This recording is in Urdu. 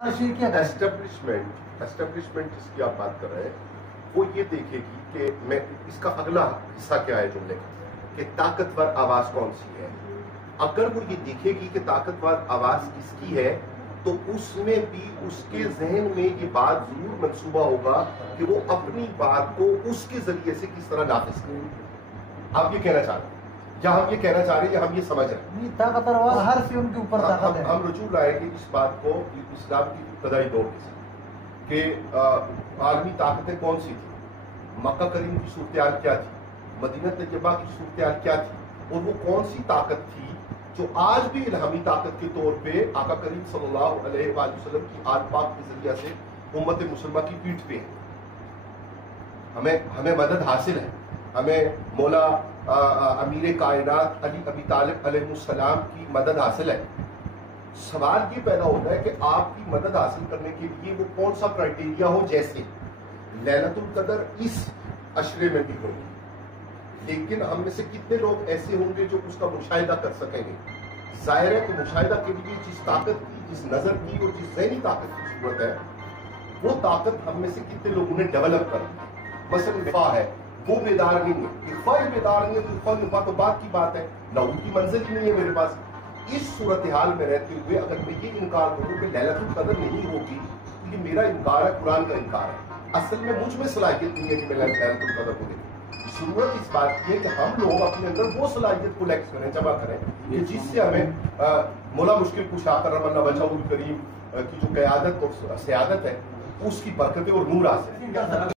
اسٹیبلشمنٹ جس کی آپ بات کر رہے ہیں وہ یہ دیکھے گی کہ میں اس کا اگلا حصہ کیا ہے جملے کا کہ طاقتور آواز کون سی ہے. اگر وہ یہ دیکھے گی کہ طاقتور آواز کس کی ہے تو اس میں بھی اس کے ذہن میں یہ بات ضرور منصوبہ ہوگا کہ وہ اپنی بات کو اس کے ذریعے سے کس طرح نافذ کرے. آپ یہ کہنا چاہ رہے ہیں یا ہم یہ کہنا چاہ رہے ہیں یا ہم یہ سمجھ رہے ہیں طاقتور آواز ہر سے ان کے اوپر طاقت ہے. ہم رجوع لائیں گے اس بات کو اسلام کی ابتدائی دور سے کہ عالمی طاقتیں کون سی تھیں, مکہ کریم کی صورتحال کیا تھی, مدینہ طیبہ کی صورتحال کیا تھی, اور وہ کون سی طاقت تھی جو آج بھی الہامی طاقت کے طور پہ آقا کریم صلی اللہ علیہ وآلہ وسلم کی آل پاک کے ذریعہ سے امت مسلمہ کی پیٹھ پہ ہے. ہمیں مدد حاصل ہے, ہمیں مولا امیر کائنات علی ابی طالب علیہ السلام کی مدد حاصل ہے. سوال یہ پیدا ہوتا ہے کہ آپ کی مدد حاصل کرنے کے لیے وہ کون سا کرائٹیریا ہو, جیسے لیلۃ القدر اس عشرے میں بھی ہوگی, لیکن ہم میں سے کتنے لوگ ایسے ہوں گے جو اس کا مشاہدہ کر سکیں گے. ظاہر ہے کہ مشاہدہ کے لیے جس طاقت کی, جس نظر کی اور جس ذہنی طاقت کی ضرورت ہے وہ طاقت ہم میں سے کتنے لوگوں نے ڈیولپ کر لی. مثلا اخفا ہے, وہ بیدار نہیں ہے, اخفا ہی بیدار نہیں ہے تو اخفا تو بات کی بات ہے, لاؤڈ کی منزل ہی نہیں ہے میرے پاس. اس صورتحال میں رہتے ہوئے اگر میں یہ انکار کروں کہ لیلۃ القدر نہیں ہوگی تو یہ میرا انکار ہے, قرآن کا انکار ہے. اصل میں مجھ میں صلاحیت نہیں ہے کہ میں لیلۃ القدر کو دیکھوں. ضرورت اس بات کی ہے کہ ہم لوگ اپنے اندر وہ صلاحیت کو لیکس کریں, جمع کریں کہ جس سے ہمیں مولا مشکل کشا کرم اللہ وجہ الکریم کی جو قیادت اور سیادت ہے اس کی برکتیں اور نور حاصل.